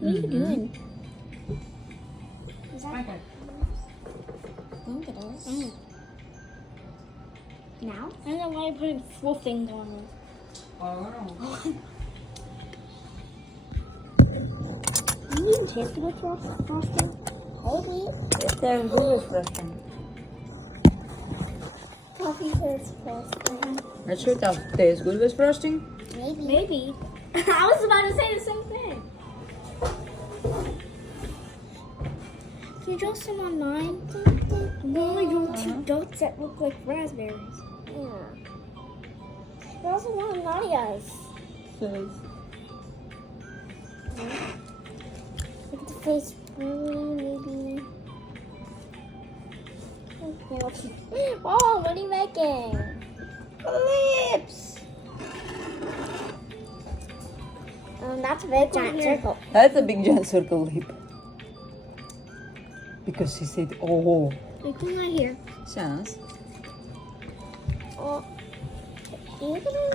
What are you doing? Is that Pancake. I think it is. Now? I don't know why you're putting full things on it. Oh, You even tasted the frosting? Maybe. it's the good frosting. Coffee says frosting. It should have taste good with frosting. Maybe. Maybe. I was about to say the same thing. Can you draw some on mine? I only drew two dots that look like raspberries. Yeah. There also one on Nadia's. Says. Look at the face. Maybe. Oh, what are you making? Lips. That's a big giant circle. That's a big giant circle lip. Because she said, oh. Like one right here. Sounds. Oh, you gonna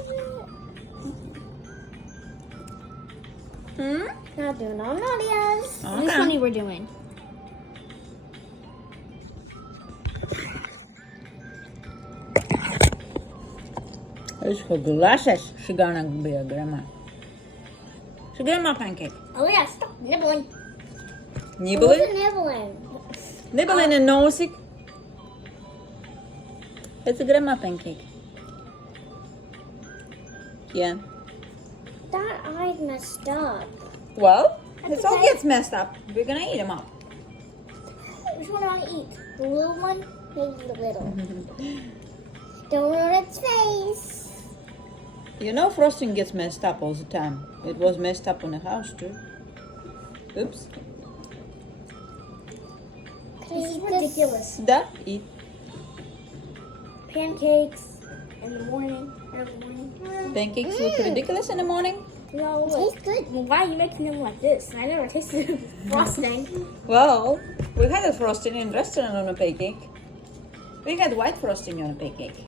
not doing all Nadia's. This one you were doing. It's for glasses. She gonna be a grandma. She grandma pancake. Oh yeah, stop nibbling. Nibbling? What's nibbling? Nibbling and nosing. It's a grandma pancake. Yeah. That eye messed up. Well, That's this all okay. gets messed up. We're gonna eat them up. Which one do I eat? The little one? Maybe the little. Don't ruin its face. You know frosting gets messed up all the time. It was messed up on the house too. Oops. This is ridiculous. That eat. Pancakes in the morning, every morning. Pancakes look ridiculous in the morning. No, Tastes good. well, why are you making them like this? I never tasted frosting. Well, we had a frosting in restaurant on a pancake. We had white frosting on a pancake.